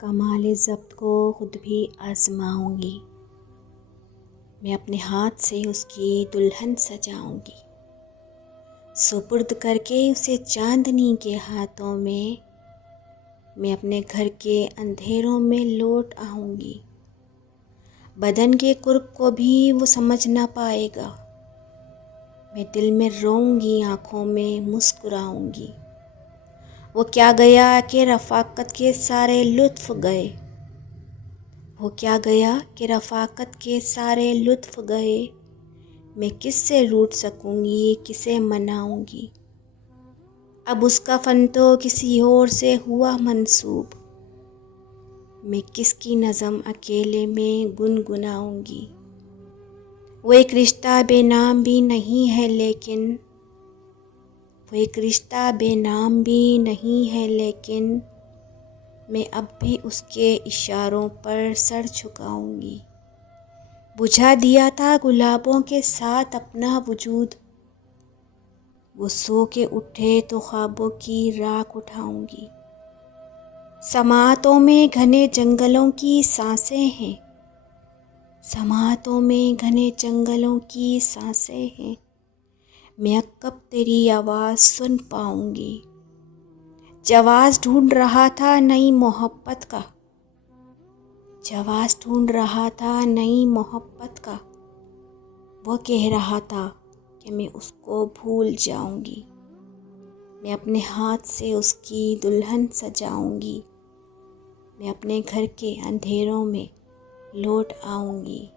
कमाल ज़ब्त को खुद भी आजमाऊंगी। मैं अपने हाथ से उसकी दुल्हन सजाऊंगी, सुपुर्द करके उसे चांदनी के हाथों में। मैं अपने घर के अंधेरों में लौट आऊंगी। बदन के कुर्ब को भी वो समझ ना पाएगा। मैं दिल में रोऊंगी, आँखों में मुस्कुराऊंगी। वो क्या गया कि रफ़ाकत के सारे लुत्फ़ गए। वो क्या गया कि रफ़ाकत के सारे लुत्फ़ गए। मैं किससे रूठ सकूंगी, किसे मनाऊंगी। अब उसका फ़न तो किसी और से हुआ मंसूब। मैं किसकी नज़म अकेले में गुनगुनाऊंगी। वो एक रिश्ता बेनाम भी नहीं है लेकिन, वो एक रिश्ता बेनाम भी नहीं है लेकिन, मैं अब भी उसके इशारों पर सर झुकाऊंगी। बुझा दिया था गुलाबों के साथ अपना वजूद। वो सो के उठे तो ख्वाबों की राख उठाऊंगी। समातों में घने जंगलों की सांसें हैं। समातों में घने जंगलों की सांसें हैं। मैं कब तेरी आवाज़ सुन पाऊंगी। जवाज़ ढूंढ रहा था नई मोहब्बत का। जवाज़ ढूंढ रहा था नई मोहब्बत का। वो कह रहा था कि मैं उसको भूल जाऊंगी। मैं अपने हाथ से उसकी दुल्हन सजाऊंगी। मैं अपने घर के अंधेरों में लौट आऊंगी।